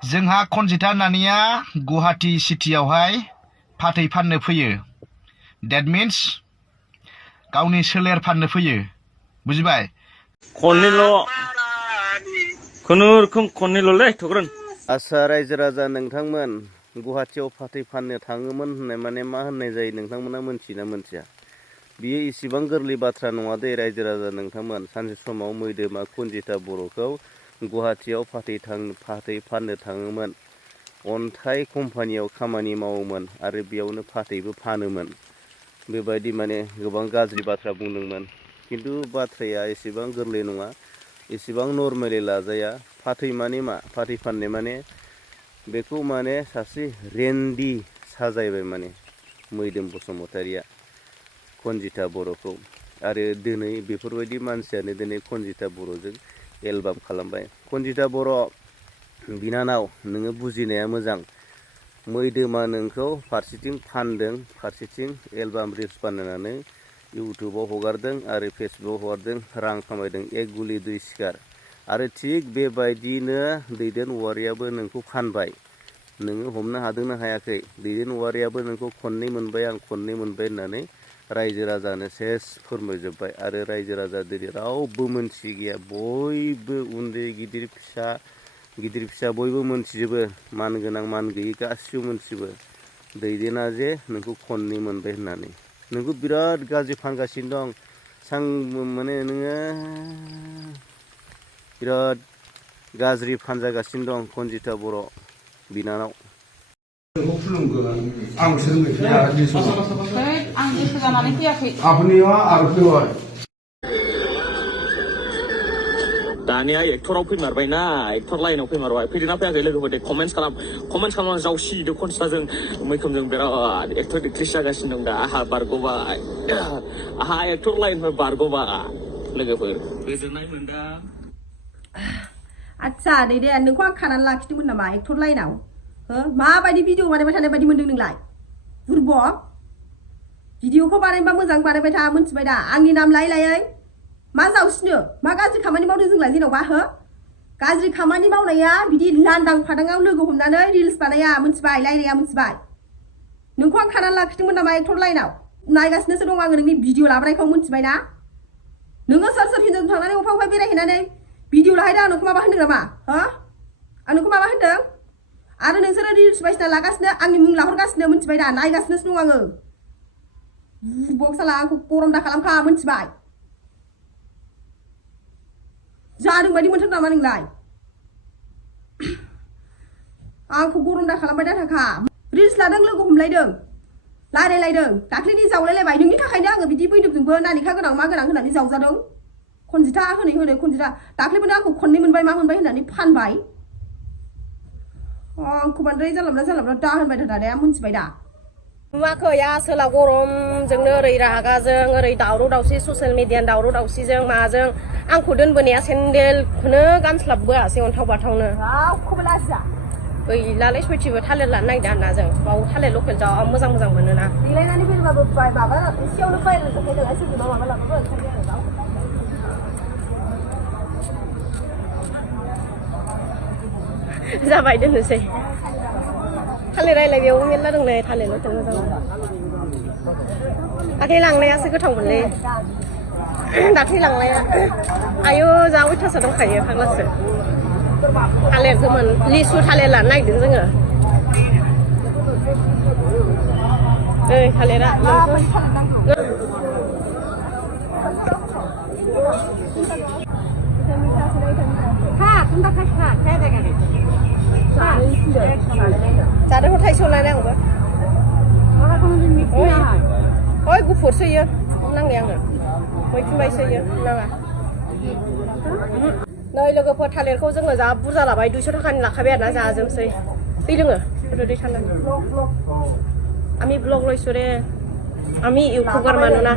जोंहा खनजिता नानिया गुवाहाटी सिटियावहाय फाथै फाननो फैयो। That means गावनि सोलेर फाननो फैयो। बुजिबाय? खननैल'लै थुग्रोन। आसा रायजो राजा नोंथांमोन गुवाहाटीयाव फाथै फाननो थाङोमोन होननाय माने मा होननाय जायो नोंथांमोना मोनथियोना मोनथिया? बियो इसिबां गोरलै बाथ्रा नङा दे रायजो राजा नोंथांमोन। सानसे समाव मैदोमा खनजिता बर'खौ गुवाहाटीयाव फाथै फाननो थाङोमोन। अन्थाइ कम्पानियाव खामानि मावोमोन आरो बेयावनो फाथैबो फानोमोन। बेबायदि माने गोबां गाज्रि बाथ्रा बुंदोंमोन। खिन्थु बाथ्राया एसेबां गोरलै नङा, एसेबां नर्मेलि लाजाया। फाथै माने मा? फाथै फाननाय माने बेखौ माने सासे रेन्डि साजायबाय माने मैदोम बसुमतारिया खनजिता बर'खौ। आरो दिनै बेफोरबायदि मानसियानो दिनै खनजिता बर'जों एलबाम खालामबाय। खनजिता बर' बिनानाव, नोङो बुजिनाया मोजां। मैदोमा नोंखौ फारसेथिं फानदों, फारसेथिं एलबाम रिल्स बानायनानै इउटुबाव हगारदों आरो फेसबुकाव हगारदों, रां खामायदों। एक गुलि दुइ सिखार। आरो थिग बेबायदिनो दैदेन औवारियाबो नोंखौ फानबाय। नोङो हमनो हादोंना हायाखै? दैदेन औवारियाबो नोंखौ खननै मोनबाय, आं खननै मोनबाय होननानै रायजो राजानो सेस फोरमायजोब्बाय। आरो रायजो राजा दिनै रावबो मोनथि गैया। बयबो उन्दै गिदिर फिसा बयबो मोनथिजोबो। मान गोनां मान गैयि गासिबो मोनथिजोबो दैदेना जे नोंखौ खननै मोनबाय होननानै। नोंखौ बिराद गाज्रि फानगासिनो दं। माने नोङो बिराद गाज्रि फानजागासिनो दं खनजिता बर' बिनानाव। दानिया एक्टराव फैमारबायना, एक्टर लाइनाव फैमारबाय। फैदोंना फैयाखै लोगोफोर? कमेन्ट्स खालामनानै जावसिदो खनस्राजों मैखोमजों बिराद एक्टर एक्ट्रेस जागासिनो दं दा। आहा बारग'बाय, आहा एक्टर लाइननिफ्राय बारग'बाय लोगोफोर। गोजोननाय मोनदों। आच्छा दे नोंखौ आं खानानै लाखिदोंमोन नामा एक्टर लाइनाव? हो, माबायदि भिडिअ बानायबाय थानाय बायदि मोनदों नोंलाय? बुरबक भिडिअखौ बानायबा मोजां बानायबाय था, मोनथिबाय दा? आंनि नाम लायै मा जावसिनो? मा गाज्रि खामानि मावदों जोंलाय जेन'बा? हो, गाज्रि खामानि मावनाया बिदि लांदां फादाङाव लोगो हमनानै रिल्स बानाया, मोनथिबाय? रायलाया, मोनथिबाय? नोंखौ आं खानानै लाखिदोंमोन नामा एक्टर लाइनाव? नायगासिनोसो दं आङो नोंनि भिडिअ लाबोनायखौ, मोनथिबाय ना? नोङो सोर हिनजाव थांनानै अफा बेरायहैनानै भिडिअ लाहैदों, आं नोंखौ माबा होनदों नामा? हो, आं नोंखौ माबा होनदों? आरो नोंसोरो रिल्स बायसिना लागासिनो, आंनि मुं लाहरगासिनो, मोनथिबाय दा? नायगासिनोसो दं आङो। बुरबक साला आंखौ गरम दा खालामखा, मोनथिबाय? जादों बायदि मोनथारदों नामा नोंलाय? आंखौ गरम दा खालामबाय दा थाखा। रिल्स लादों, लोगो हमलायदों, रायलायलायदों, दाख्लैनि जावलायलायबाय। नोंनि थाखायनो आङो बिदि बैदोबजोंबो नानिखा गोनां मा गोनां होननानै जावजादों। खनजिता होनै खनजिता दाख्लैबो आंखौ खननै मोनबाय मा मोनबाय होननानै फानबाय। आंखौ बांद्राय जानला दा होनबाय थानाया, मोनथिबाय दा? नुवाखै आसोला गरमजोंनो ओरै रागाजों ओरै दावराव दावसि ससियेल मिडियानि दावराव दावसिजों माजों आंखौ दोनबोनाया सेन्देलखौनो गानस्लाबबोआसै अन्थाव बाथावनो। रावखौबो लाजिया गैलालै। सयथिबो थालिर लानो नागिरदों आरोना जों। बाव थालिर लकेल जा मोजां मोनोना। देलायनानै फैबाबो माबा एसेयावनो बायलाय जोबबाय नालाय सोरजोंबा माबा लाबाबो जाबाय दोननोसै। थालिर रायलाय बेयाव मेरला दं नै थालिर लकेल मोजां। दाख्लै लांनायासो गोथावमोनलै। दाख्लै लांनाया आयु जा अयथासार दंखायो फाग्लासो। थालिर गोमोन लिसु थालिर लानो नागिरदों जोङो। थालिरा जादों थाइसेयाव आंबो। ओइ गुफुरसो इयो नांनाय आंनो। मैखुनबायसो इयो नाङा। नै लोगोफोर थालिरखौ जोङो जा बुरजा लाबाय, 200 थाखानि लाखाबाय आरोना, जाजोबसै। दै लोङो दै थान्दा। আমি ব্লগ লৈছো রে, আমি ইউটিউবার মানুহ না।